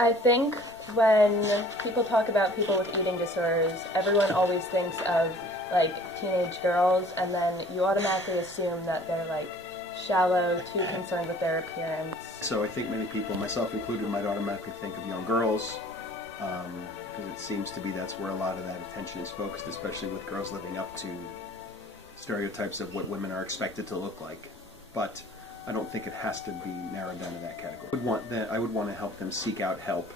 I think when people talk about people with eating disorders, everyone always thinks of like teenage girls, and then you automatically assume that they're like shallow, too concerned with their appearance. So I think many people, myself included, might automatically think of young girls, because it seems to be that's where a lot of that attention is focused, especially with girls living up to stereotypes of what women are expected to look like. But I don't think it has to be narrowed down to that category. I would want to help them seek out help,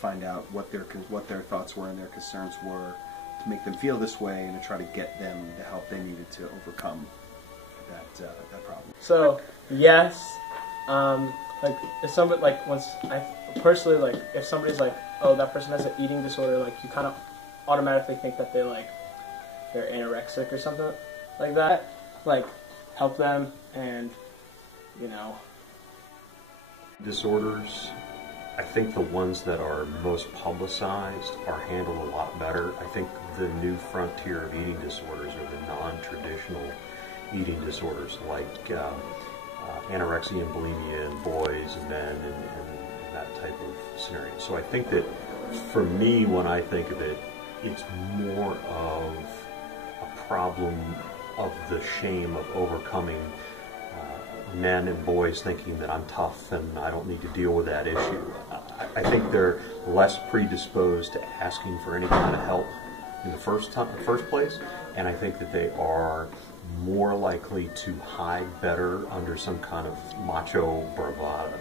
find out what their thoughts were and their concerns were, to make them feel this way, and to try to get them the help they needed to overcome that problem. So yes, like if somebody if somebody's like, oh, that person has an eating disorder, like you kind of automatically think that they're anorexic or something like that. Like help them, and you know. Disorders, I think the ones that are most publicized are handled a lot better. I think the new frontier of eating disorders are the non-traditional eating disorders, like anorexia and bulimia in boys and men, and that type of scenario. So I think that for me, when I think of it, it's more of a problem of the shame of overcoming men and boys thinking that I'm tough and I don't need to deal with that issue. I think they're less predisposed to asking for any kind of help in the first place, and I think that they are more likely to hide better under some kind of macho bravado.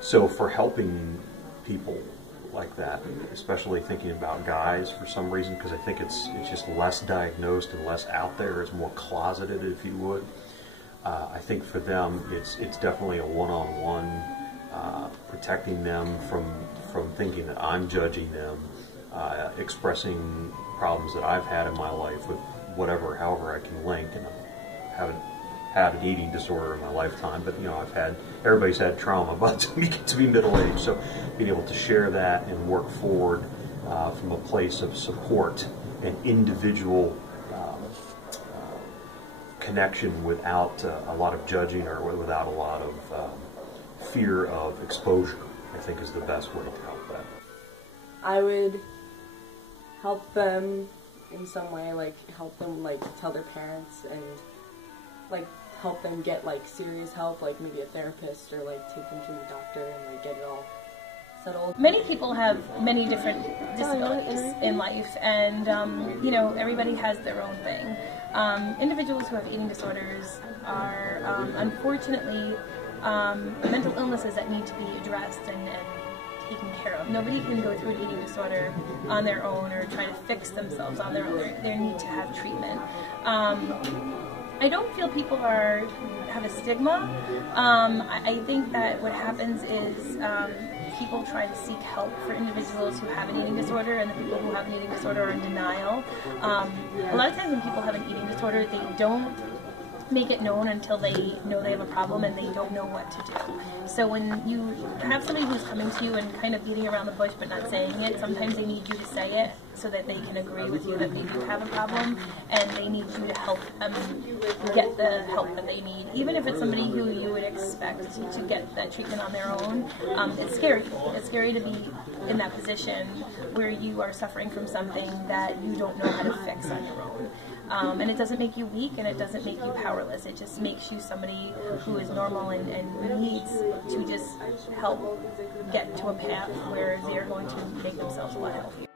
So for helping people like that, especially thinking about guys for some reason, because I think it's just less diagnosed and less out there, it's more closeted, if you would. I think for them, it's definitely a one-on-one, protecting them from thinking that I'm judging them, expressing problems that I've had in my life with however I can link. And I haven't had an eating disorder in my lifetime, but everybody's had trauma by to be middle-aged. So being able to share that and work forward from a place of support and individual connection without a lot of judging or without a lot of fear of exposure, I think is the best way to help that. I would help them in some way, like help them tell their parents, and help them get serious help, like maybe a therapist, or take them to the doctor and get it all settled. Many people have many different disabilities in life, and everybody has their own thing. Individuals who have eating disorders are unfortunately mental illnesses that need to be addressed and taken care of. Nobody can go through an eating disorder on their own or try to fix themselves on their own. They need to have treatment. I don't feel people have a stigma. I think that what happens is people try to seek help for individuals who have an eating disorder, and the people who have an eating disorder are in denial. A lot of times when people have an eating disorder, they don't make it known until they know they have a problem and they don't know what to do. So when you have somebody who's coming to you and kind of beating around the bush but not saying it, sometimes they need you to say it so that they can agree with you that they do have a problem, and they need you to help them get the help that they need. Even if it's somebody who you would expect to get that treatment on their own, it's scary. It's scary to be in that position where you are suffering from something that you don't know how to fix on your own. And it doesn't make you weak, and it doesn't make you powerless. It just makes you somebody who is normal and needs to just help get to a path where they are going to make themselves a lot healthier.